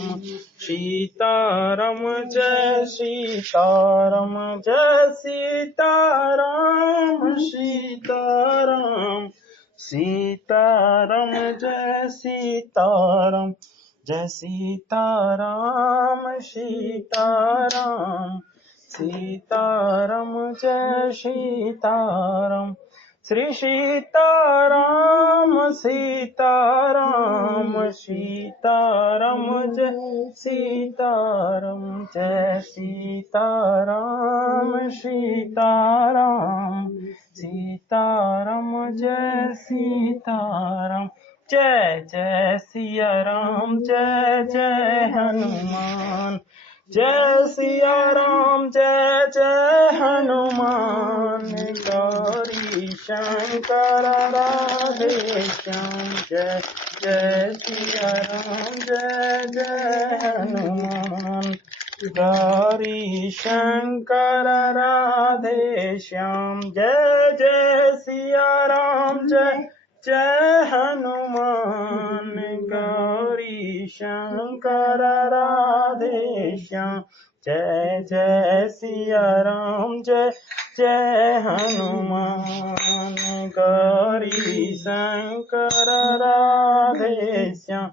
सीताराम जय सीताराम जय सीताराम सीताराम सीताराम जय सीताराम जय सीताराम सीताराम सीताराम जय सीताराम श्री सीताराम सीताराम सीताराम जय सीताराम जय सीताराम सीताराम सीताराम जय सीताराम जय जय सिया राम जय जय हनुमान जय सिया राम जय जय हनुमान गौरी शंकर राधे श्याम जय जय सिया राम जय जय हनुमान गौरी शंकर राधे श्याम जय जय सिया राम जय जय हनुमान गौरी शंकर राधे श्याम जय जय सिया राम जय जय हनुमान गौरी शंकर राधे श्याम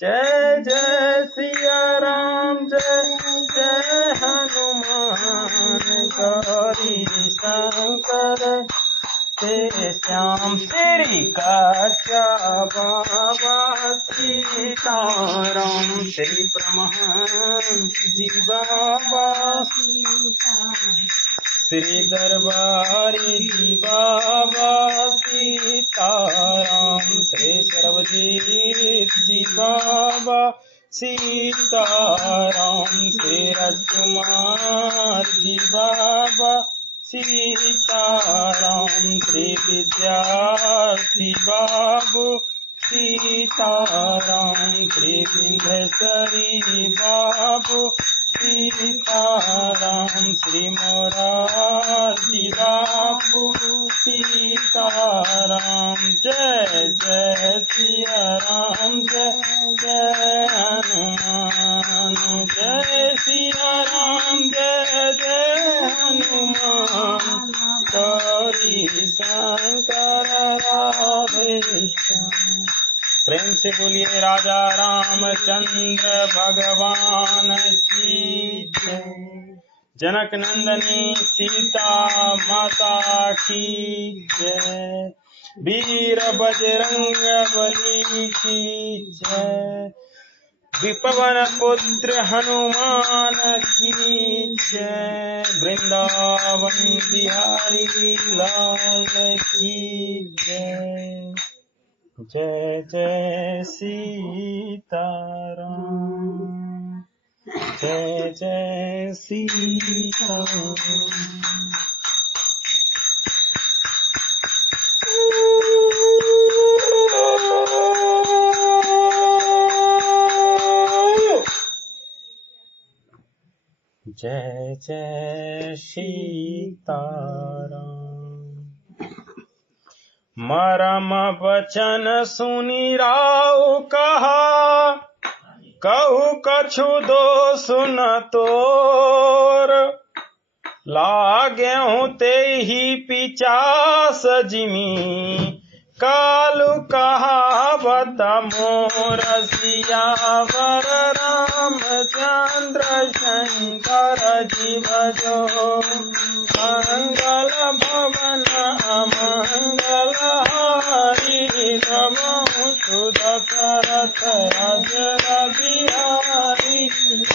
जय जय सिया राम जय जय हनुमान गौरी शंकर श्याम श्री काचा बाबा सीताराम श्री परमहंस जी बाबा श्री दरबारी जी बाबा सीताराम श्री सर्वजीत जी बाबा सीताराम श्री राजकुमार जी बाबा सीताराम श्री विद्यार्थी बाबू सीताराम श्री सिंहेश्वरी बाबू सीताराम श्री मोरारजी बाबू सीताराम जय जय सिया राम जय जय हनुमान जय सिया राम जय जय हनुमान गौरी शंकर राधे श्याम। प्रेम से बोलिए राजा रामचंद्र भगवान की जय। जनक नंदनी सीता माता की जय। वीर बजरंग बली की जय। विपवन पुत्र हनुमान की जय। वृंदावन बिहारी लाल की जय। जय जय सीताराम जय जय सीताराम। जय जय सीताराम। मरम बचन सुनी राउ कहा, कहु कछु दोष न तोर। लागेहु तेहि पिचास जिमी, कालु कहावत मोर। सियावर रामचंद्र शंकर जीव जो, मंगल भवन अमंगल हारी। नमो सुदशरथ अजर बिहारी,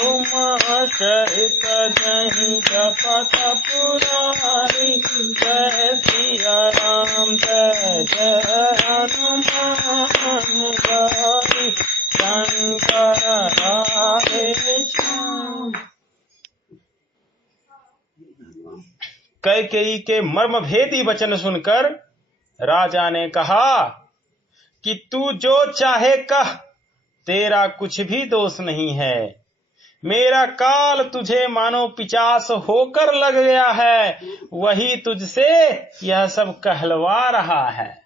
उमा सहित जहि शपथ पुरारी। जय सिया राम जय जय हनुमान गौरी शंकर राधे श्याम। कैकेयी के मर्म भेदी वचन सुनकर राजा ने कहा कि तू जो चाहे कह, तेरा कुछ भी दोष नहीं है। मेरा काल तुझे मानो पिचास होकर लग गया है, वही तुझसे यह सब कहलवा रहा है।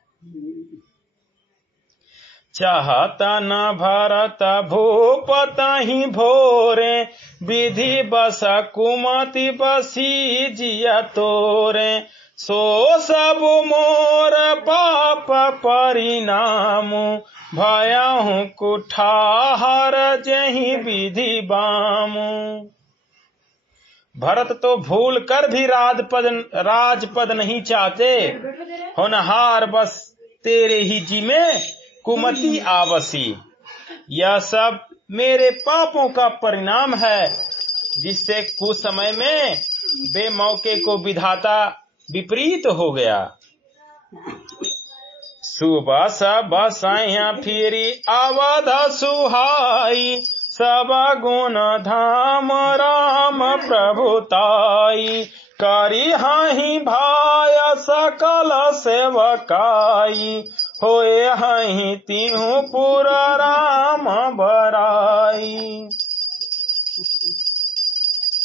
चाहता न भरत भूप ताहि भोरे, विधि बस कुमति बसी जिया तोरे। सो सब मोर पाप परिणाम, भयहु कुठार जहि विधि बाम। भरत तो भूल कर भी राजपद नहीं चाहते, होनहार बस तेरे ही जी में कुमति आवसी। यह सब मेरे पापों का परिणाम है, जिससे कुछ समय में बेमौके को विधाता विपरीत हो गया। सुबह सब सैया फिरी अवध सुहाई, सब गुण धाम राम प्रभुताई। करी हहि भाय सकल सेवकाई, होए हहि तिहु पुर राम बराई।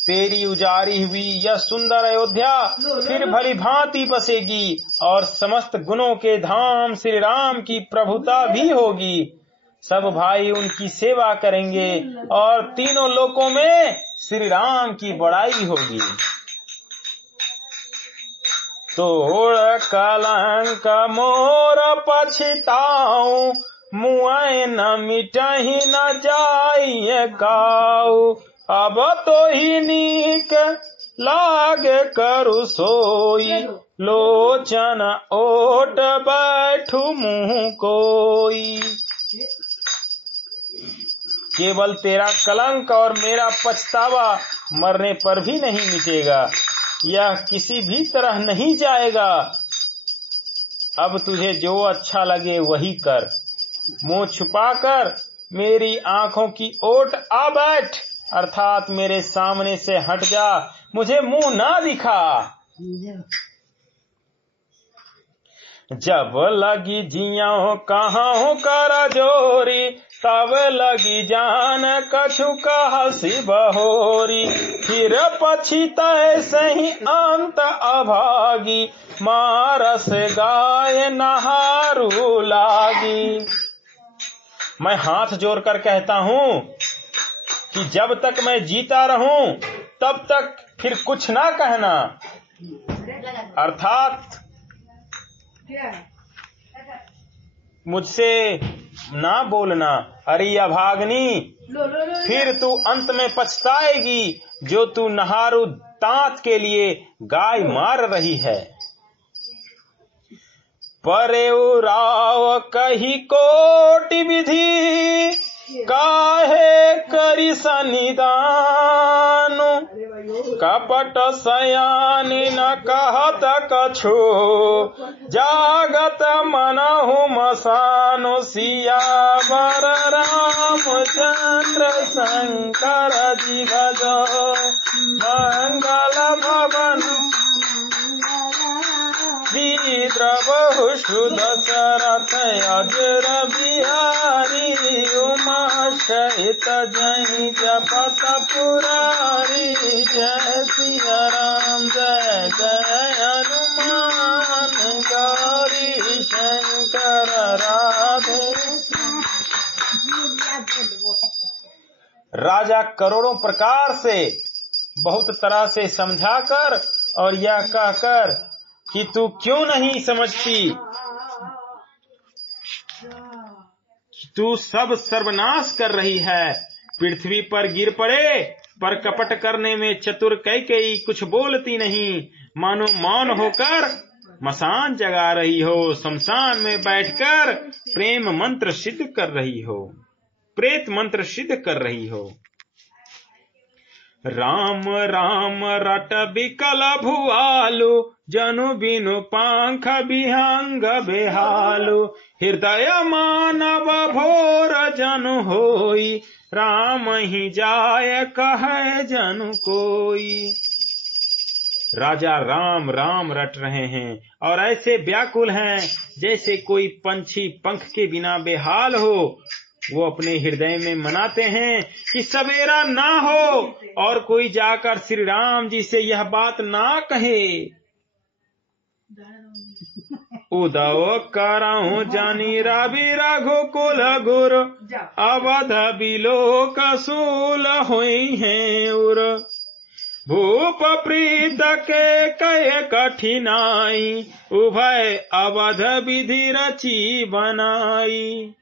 तेरी उजारी हुई यह सुंदर अयोध्या फिर भली भांति बसेगी, और समस्त गुणों के धाम श्री राम की प्रभुता भी होगी। सब भाई उनकी सेवा करेंगे, और तीनों लोकों में श्री राम की बड़ाई होगी। तोड़ कलंक मोर पछिताऊं, मुआए न मिटहि न जाइए गाऊ। अब तो ही नीक लागे करु सोई, लोचन ओट बैठू मुँह कोई। केवल तेरा कलंक और मेरा पछतावा मरने पर भी नहीं मिटेगा, यह किसी भी तरह नहीं जाएगा। अब तुझे जो अच्छा लगे वही कर। मुंह छुपाकर मेरी आंखों की ओट आ बैठ, अर्थात मेरे सामने से हट जा, मुझे मुंह ना दिखा। जब लगी जियाओ कहां कर जोरी, तब लगी जान कछु कहसी बहोरी। फिर पछिताए सही अंत अभागी, मारस गाय नहारू लागी। मैं हाथ जोड़कर कहता हूँ कि जब तक मैं जीता रहूं तब तक फिर कुछ ना कहना, अर्थात मुझसे ना बोलना। अरे अभागनी, फिर तू अंत में पछताएगी, जो तू नहारू दांत के लिए गाय मार रही है। परेउ राव कही कोटि विधि, काहे करि सनिधानु। कपट सयानी न कहत कछु, जागत मनहु मसानु। सियावर रामचंद्र शंकर जी भजो, मंगल भवन विद्रवहु दशरथ अजर बिहारी। उमा सहित जय जपत पुरारी, जय सिया राम जय जय हनुमान गौरी शंकर राधे। राजा करोड़ों प्रकार से बहुत तरह से समझाकर और यह कहकर कि तू क्यों नहीं समझती, तू सब सर्वनाश कर रही है, पृथ्वी पर गिर पड़े, पर कपट करने में चतुर कैकेयी कुछ बोलती नहीं, मानो मौन होकर मसान जगा रही हो, शमशान में बैठकर प्रेम मंत्र सिद्ध कर रही हो, प्रेत मंत्र सिद्ध कर रही हो। राम राम रट बिकल भुआलु, जनु बिनु पांख विहंग बेहालु। हृदय मानव भोर जनु होई, राम ही जाय कहे जनु कोई। राजा राम राम रट रहे हैं और ऐसे व्याकुल हैं जैसे कोई पंछी पंख के बिना बेहाल हो। वो अपने हृदय में मनाते हैं कि सवेरा ना हो और कोई जाकर श्री राम जी से यह बात ना कहे। उदव करहु जानी रवि रघुकुल गुर अवध बिलोक सूल हुई हैं उर भूप प्रीत के कहे कठिनाई उभय अवध विधि रची बनाई।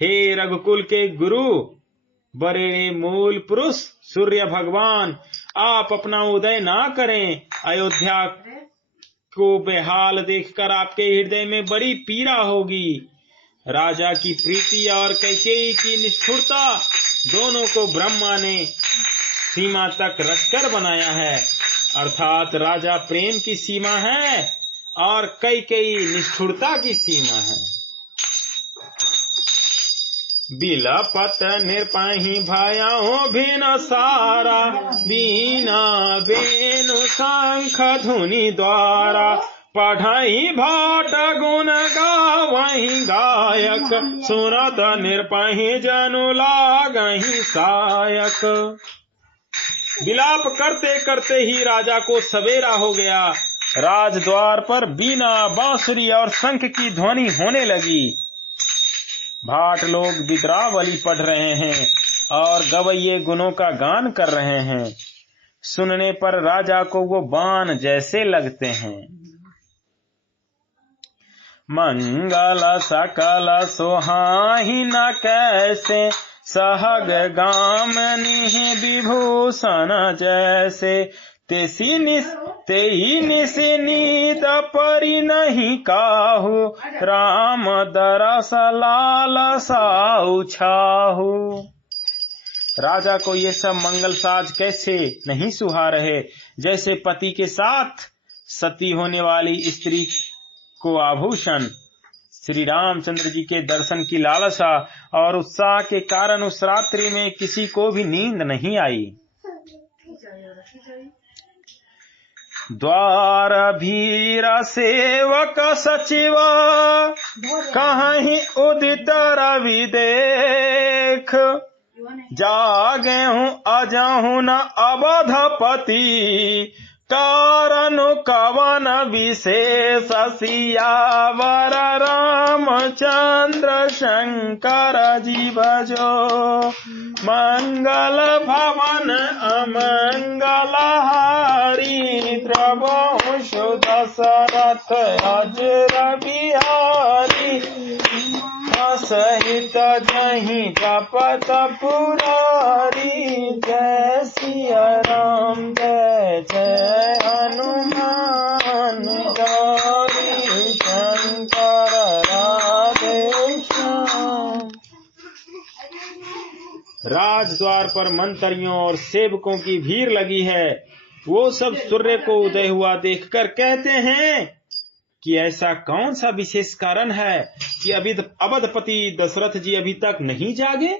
हे रघुकुल के गुरु बड़े मूल पुरुष सूर्य भगवान, आप अपना उदय ना करें। अयोध्या को बेहाल देखकर आपके हृदय में बड़ी पीड़ा होगी। राजा की प्रीति और कैकेयी की निष्ठुरता दोनों को ब्रह्मा ने सीमा तक रचकर बनाया है। अर्थात राजा प्रेम की सीमा है और कैकेयी निष्ठुरता की सीमा है। बिलपत निरपहि भयउ भिन सारा बीना बेनु शंख धुनि द्वारा पढ़ई भाट गुण गावहि गायक सुनत निरपहि जनु लागहि सायक। विलाप करते करते ही राजा को सवेरा हो गया। राजद्वार पर बीना बांसुरी और शंख की ध्वनि होने लगी। भाट लोग विद्रावली पढ़ रहे हैं और गवैये गुणों का गान कर रहे हैं। सुनने पर राजा को वो बाण जैसे लगते हैं। मंगल सकल सोहाहि न कैसे सहग गामनि विभूषण जैसे तेहि निशिनीत परि नहीं काहू राम दरस लालसाउ छाहू। राजा को ये सब मंगल साज कैसे नहीं सुहा रहे, जैसे पति के साथ सती होने वाली स्त्री को आभूषण। श्री रामचंद्र जी के दर्शन की लालसा और उत्साह के कारण उस रात्रि में किसी को भी नींद नहीं आई। द्वार भीर सेवक सचिव कहीं उदित रवि देख जागे हूँ अजहू न अवधपति कारण कवन विशेष सियावर रामचंद्र शंकर जी भजो मंगल भवन अमंगल हारी द्रवंशु दशरथ अजर बिहारी सहित जही जपत पुरारी जय सिया राम जय जय हनुमान गौरी शंकर राधे श्याम। राजद्वार पर मंत्रियों और सेवकों की भीड़ लगी है। वो सब सूर्य को उदय हुआ देखकर कहते हैं कि ऐसा कौन सा विशेष कारण है कि अवधपति दशरथ जी अभी तक नहीं जागे।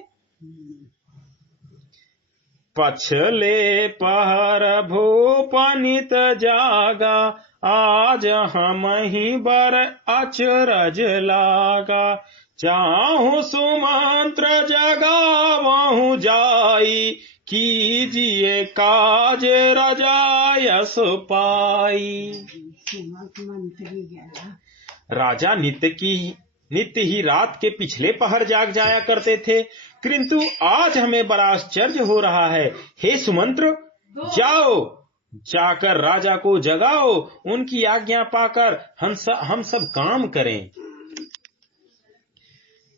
पछले पहर भूपनित जागा आज हम ही बर अचरज लागा चाहूं सुमंत्र जगावहु जाई कीजिए काज रजायस पाई। राजा नित्य ही रात के पिछले पहर जाग जाया करते थे, किंतु आज हमें बड़ा आश्चर्य हो रहा है। हे सुमंत्र, जाओ जाकर राजा को जगाओ, उनकी आज्ञा पाकर हम सब काम करें।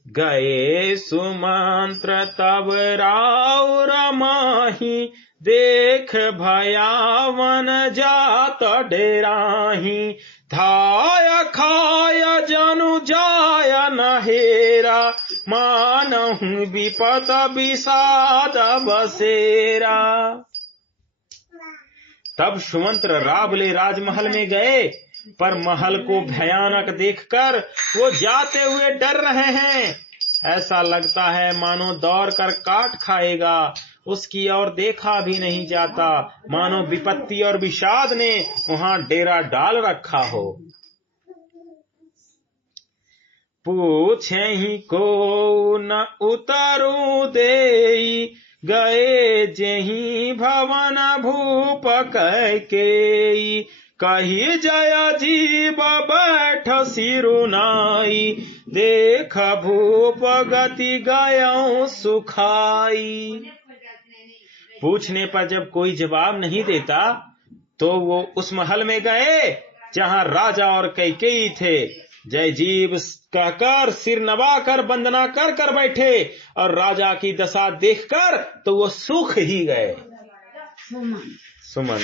गए सुमंत्र तब राउर माही देख भयावन जात डेराही धाय खाय जनु जाय नहेरा मानहु विपत विषाद बसेरा। तब सुमंत्र रावले राजमहल में गए, पर महल को भयानक देखकर वो जाते हुए डर रहे हैं। ऐसा लगता है मानो दौड़ कर काट खाएगा। उसकी ओर देखा भी नहीं जाता, मानो विपत्ति और विषाद ने वहां डेरा डाल रखा हो। पूछे ही को न उतरू देई गए जेही भवन भूप कैकेयी कही जय जीव बैठ सिरुनाई, देख भूप गति गयो सुखाई। पूछने पर जब कोई जवाब नहीं देता तो वो उस महल में गए जहां राजा और कैकेयी थे। जय जीव कहकर सिर नवाकर वंदना कर कर बैठे और राजा की दशा देखकर तो वो सूख ही गए। सुमन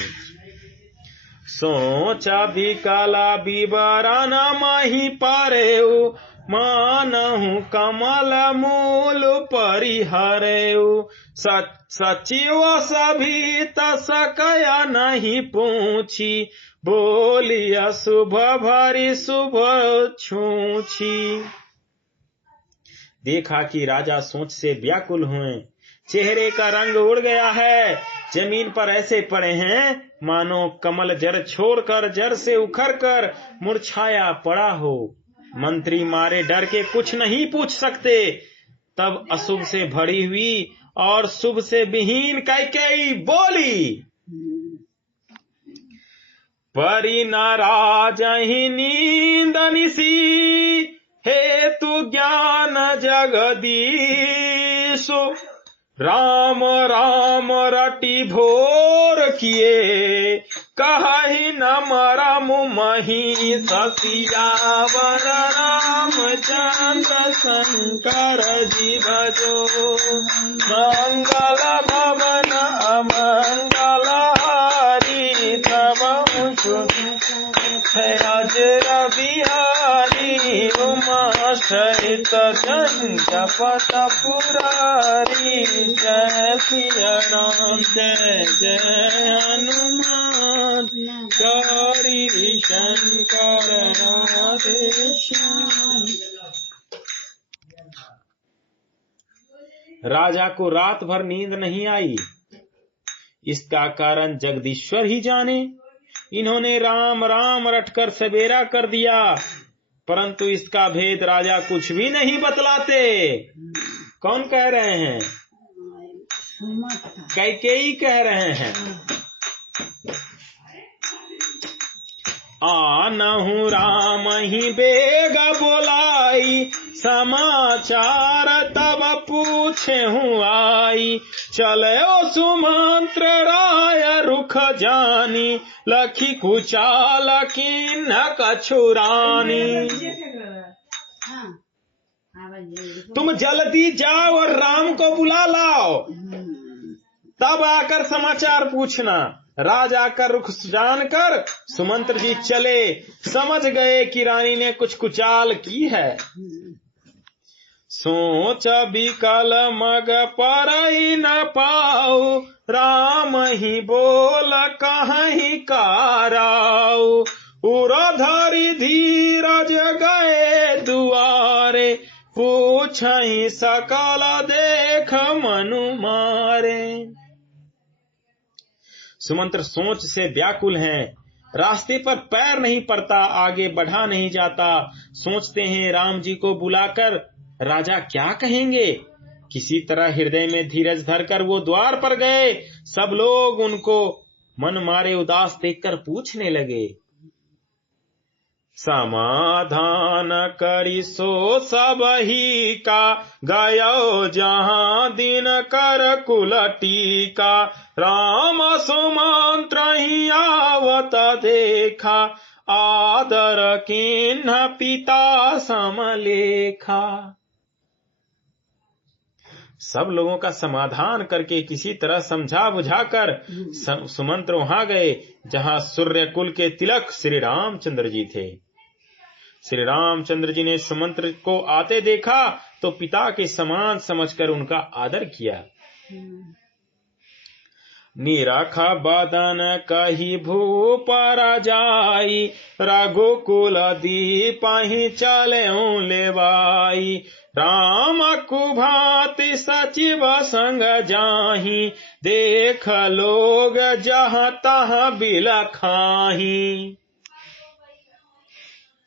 सोचा विकला विवरण मही परेऊ, मानहु कमल मूल परिहरेऊ। सचिव सभी तसकया नहीं पूछी, बोलिया शुभ भरी शुभ छूछी। देखा कि राजा सोच से व्याकुल हुए, चेहरे का रंग उड़ गया है, जमीन पर ऐसे पड़े हैं मानो कमल जर छोड़कर जर से उखड़ कर मुरझाया पड़ा हो। मंत्री मारे डर के कुछ नहीं पूछ सकते। तब अशुभ से भरी हुई और शुभ से विहीन कैकेयी बोली, परी नाराज ही नींद निसी, हेतु ज्ञान जगदीश। राम राम रटी भोर किए, कहि न मरम मही ससियावर। रामचंद्र शंकर जी भजो, मंगल भवन अमंगल हारी। तब अजर बिहारी, उमा सहित जपत पुरारी। जय सिया राम जय जय हनुमान, गौरी शंकर राधे श्याम। राजा को रात भर नींद नहीं आई। इसका कारण जगदीश्वर ही जाने। इन्होंने राम राम रटकर सवेरा कर दिया, परंतु इसका भेद राजा कुछ भी नहीं बतलाते। कौन कह रहे हैं? कैकेयी कह रहे हैं। आनहु राम ही बेग बोलाई, समाचार तब पूछे हूँ आई। चले ओ सुमंत्र राय रुख जानी, लखी कुचाल किन्ह कछुरानी। तुम जल्दी जाओ और राम को बुला लाओ, तब आकर समाचार पूछना। राजा का रुख जानकर सुमंत्र जी चले, समझ गए कि रानी ने कुछ कुचाल की है। सोच बिकल मग परई न पाऊ, राम ही बोल कहीं काराऊ। उरधरी धीरज गए दुआरे, पूछहि सकल देख मनु मारे। सुमंत्र सोच से व्याकुल हैं, रास्ते पर पैर नहीं पड़ता, आगे बढ़ा नहीं जाता। सोचते हैं राम जी को बुलाकर राजा क्या कहेंगे। किसी तरह हृदय में धीरज धरकर वो द्वार पर गए। सब लोग उनको मन मारे उदास देखकर पूछने लगे, समाधान करी सो सब ही का, गयो जहां दिन कर कुल टीका। राम सुमंत्र ही आवत देखा, आदर किन्ह पिता समलेखा। सब लोगों का समाधान करके किसी तरह समझा बुझाकर सुमंत्र वहां गए जहां सूर्य कुल के तिलक श्री रामचंद्र जी थे। श्री रामचंद्र जी ने सुमंत्र को आते देखा तो पिता के समान समझकर उनका आदर किया। निरख बदन कही भूप जाई, रघुकुल दीपहि चले लेवाई। राम कुभाति सचिव संग जाहि, देख लोग जहाँ तहाँ बिलखाही।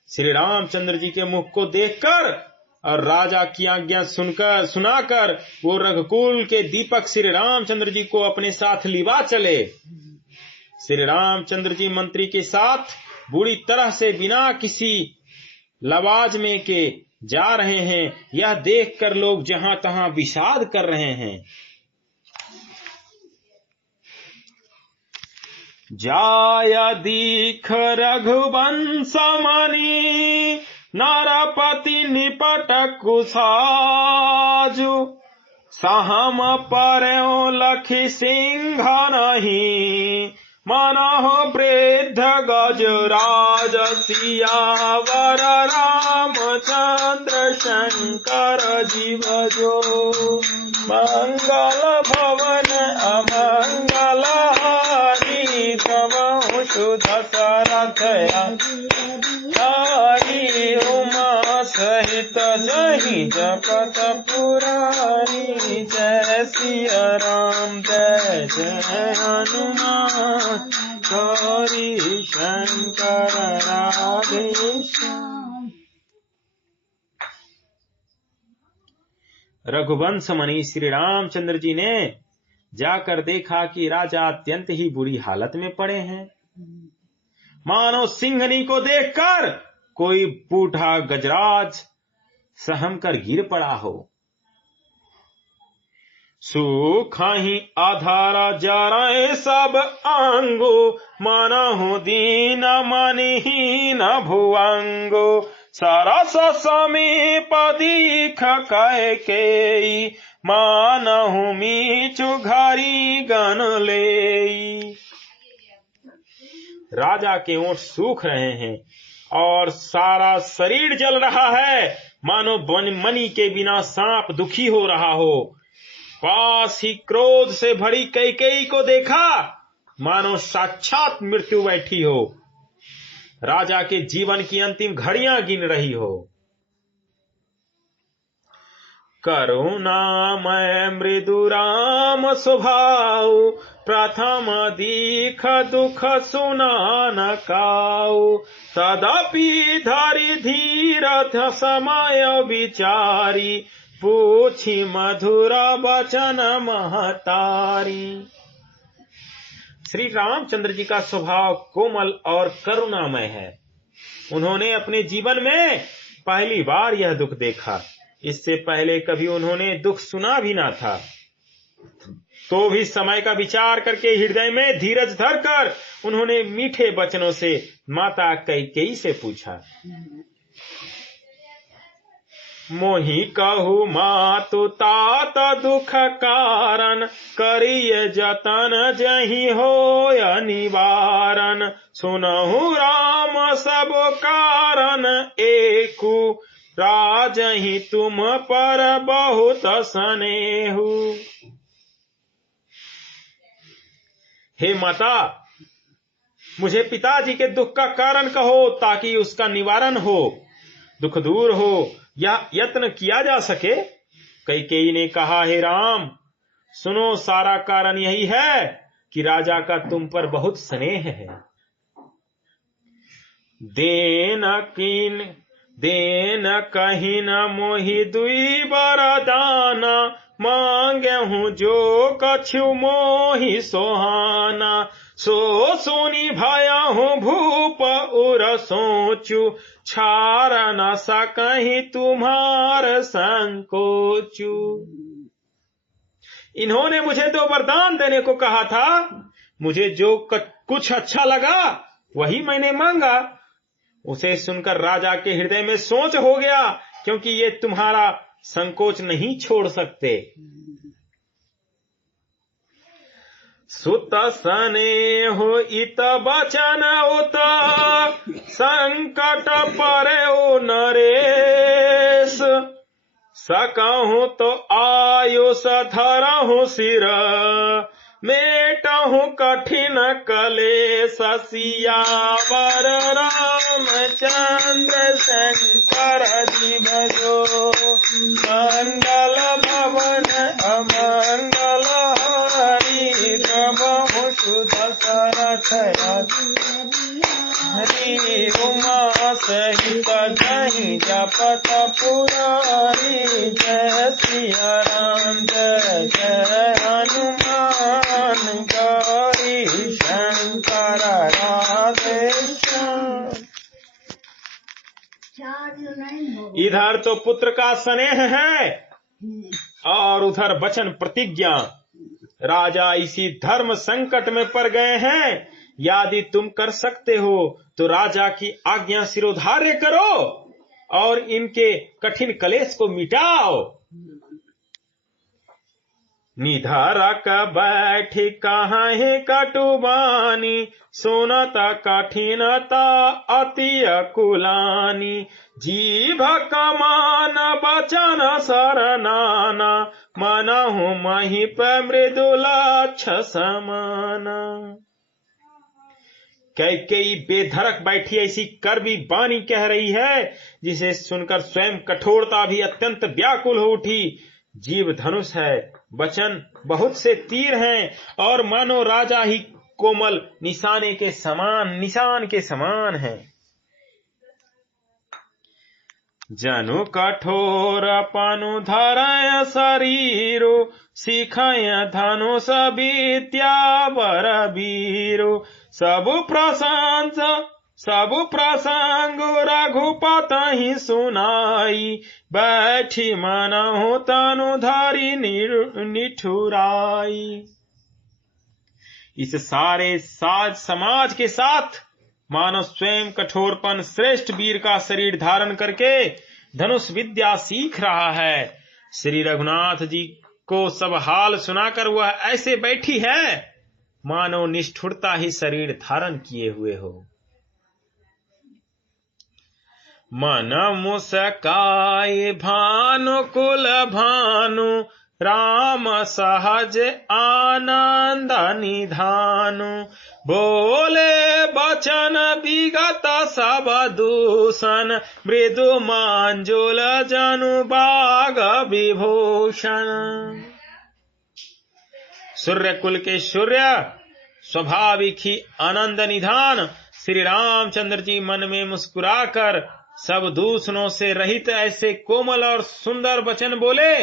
श्री रामचंद्र जी के मुख को देखकर और राजा की आज्ञा सुनाकर वो रघुकुल के दीपक श्री रामचंद्र जी को अपने साथ लिवा चले। श्री रामचंद्र जी मंत्री के साथ बुरी तरह से बिना किसी लवाजमे के जा रहे हैं। यह देखकर लोग जहां तहां विषाद कर रहे हैं। जाय दीख रघुवंश मणि नरपति निपट कुसाजु सहम पर्यो लखी सिंह नहीं मनोह वृद्ध गजराज सियावर रामचंद्र शंकर जीव जो मंगल भवन अमंगल हारी तमहु सुध सरथ हरि उमा सहित जहि जपत पुरारी जय सिया राम जय जय हनुमान गौरी शंकर राधे श्याम। रघुवंश मणि श्री रामचंद्र जी ने जाकर देखा कि राजा अत्यंत ही बुरी हालत में पड़े हैं। मानो सिंहनी को देखकर कोई बूढ़ा गजराज सहम कर गिर पड़ा हो। सुखाही आधारा जराए सब अंगो मनहु दीन मनहीन भुवंगो सरस समीप दीख कैकेयी मानहु मीचु घरी गन लेई। राजा के ओंठ सूख रहे हैं और सारा शरीर जल रहा है, मानो मणि के बिना सांप दुखी हो रहा हो। पास ही क्रोध से भरी कैकेयी को देखा, मानो साक्षात मृत्यु बैठी हो, राजा के जीवन की अंतिम घड़ियां गिन रही हो। करुणामय मृदु राम स्वभाव प्रथम दीख दुख सुना न काऊ तदपि धरि धीरथ समय विचारी पूछी मधुर वचन महतारी। श्री रामचंद्र जी का स्वभाव कोमल और करुणामय है। उन्होंने अपने जीवन में पहली बार यह दुख देखा। इससे पहले कभी उन्होंने दुख सुना भी ना था। तो भी समय का विचार करके हृदय में धीरज धरकर उन्होंने मीठे वचनों से माता कैकेयी से पूछा। मोहि कहु मातु तात दुख कारण करिय जतन जहि होय निवारण सुनहु राम सब कारण एकु राजहि तुम पर बहुत स्नेहु। हे माता, मुझे पिताजी के दुख का कारण कहो ताकि उसका निवारण हो, दुख दूर हो या यत्न किया जा सके। कैकेयी ने कहा, हे राम सुनो, सारा कारण यही है कि राजा का तुम पर बहुत स्नेह है। देन कहीं न मोहि दुई बरदाना मांगे हूँ जो कछु मोहि सोहाना सो सुनी भया हूँ भूप उर सोचू छार न सकहीं तुम्हार संकोचू। इन्होंने मुझे तो वरदान देने को कहा था, मुझे जो कुछ अच्छा लगा वही मैंने मांगा। उसे सुनकर राजा के हृदय में सोच हो गया, क्योंकि ये तुम्हारा संकोच नहीं छोड़ सकते। सुत स्नेह इत बचन उत संकट परे नरेश सकहु तो आयुष धरहु सिर मेटहु कठिन कलेश सियावर रामचंद्र शंकर जीव जो मंगल भवन अमंगल हरि प्रभु सुध सरथ हरि उमा सहित जहि जपत पुरारी जय सिया राम जय जय हनुमान गौरी शंकर। तो पुत्र का स्नेह है और उधर वचन प्रतिज्ञा। राजा इसी धर्म संकट में पड़ गए हैं। यदि तुम कर सकते हो तो राजा की आज्ञा सिरोधार्य करो और इनके कठिन कलेश को मिटाओ। निधारक बैठी कहाँ है कटुबानी, सुनता कठिनता अति कुलानी। जीभ कमान बचन सरनाना, मनहु महिप मृदुलाक्ष समाना। कैकेयी बेधड़क बैठी ऐसी कड़वी बानी कह रही है, जिसे सुनकर स्वयं कठोरता भी अत्यंत व्याकुल हो उठी। जीव धनुष है, वचन बहुत से तीर हैं और मानो राजा ही कोमल निशान के समान है। जनु कठोर पनु धरय शरीरो, सिखय धनुष विद्या बर वीरो। सब प्रसंग रघुपत ही सुनाई, बैठी मनहु तनु धरि निठुराई। इस सारे साज समाज के साथ मानव स्वयं कठोरपन श्रेष्ठ वीर का शरीर धारण करके धनुष विद्या सीख रहा है। श्री रघुनाथ जी को सब हाल सुनाकर वह ऐसे बैठी है मानो निष्ठुरता ही शरीर धारण किए हुए हो। मन मुस्काए भानु कुल भानु, राम सहज आनंद निधानु। बोले बचन विगत सब दूषण, मृदु मांजुल जनु बाग विभूषण। सूर्य कुल के सूर्य स्वाभाविक ही आनंद निधान श्री रामचंद्र जी मन में मुस्कुराकर सब दूषणों से रहित ऐसे कोमल और सुंदर वचन बोले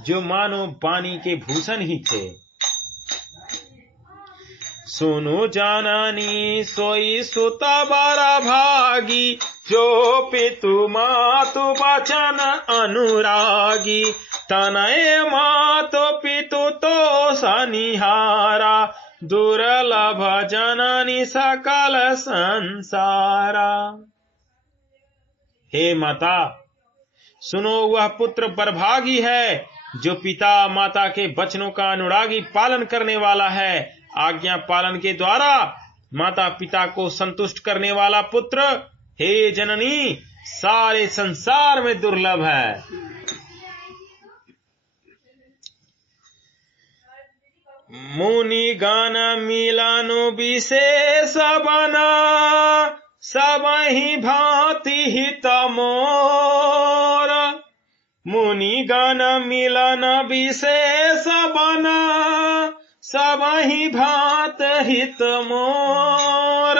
जो मानो वाणी के भूषण ही थे। सुनु जाननी सोई सुत बड़ा भागी, जो पितु मातु वचन अनुरागी। तनय मातु पितु तो सनिहारा, दुर्लभ जननी सकल संसारा। हे माता, सुनो, वह पुत्र बरभागी है जो पिता माता के वचनों का अनुरागी पालन करने वाला है। आज्ञा पालन के द्वारा माता पिता को संतुष्ट करने वाला पुत्र, हे जननी, सारे संसार में दुर्लभ है। मुनि गण मिलन विशेष बना, सबहि भांति हित मोर। मुनि गण मिलन विशेष बना, सबहि भांति हित मोर।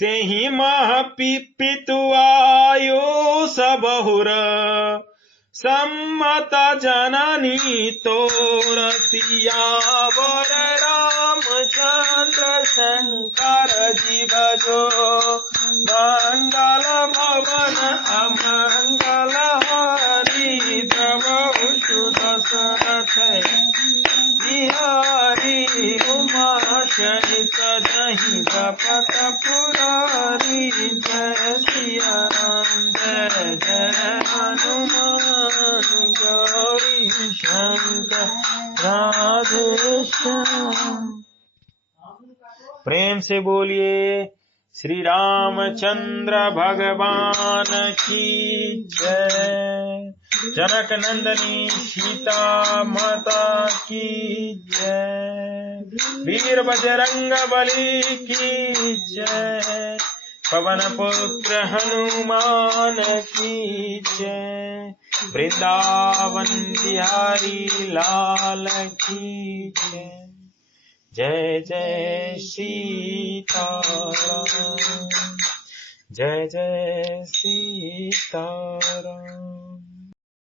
तेहि मह पितु आयुष बहुर, सम्मत जननी तोर। सियावर रामचंद्र शंकर जी भजो, मंगल भवन अमंगल हारी। प्रभु सुदशरथ बिहारी, उमा सहित जहि कपट पुरारी। जय सिया राम जय जय हनुमान, गौरी शंकर राधे श्याम। प्रेम से बोलिए श्री रामचंद्र भगवान की जय। जनक नंदनी सीता माता की जय। वीर बजरंग बली की जय। पवन पुत्र हनुमान की जय। वृंदावन बिहारी लाल की जय। जय जय सीताराम, जय जय सीताराम।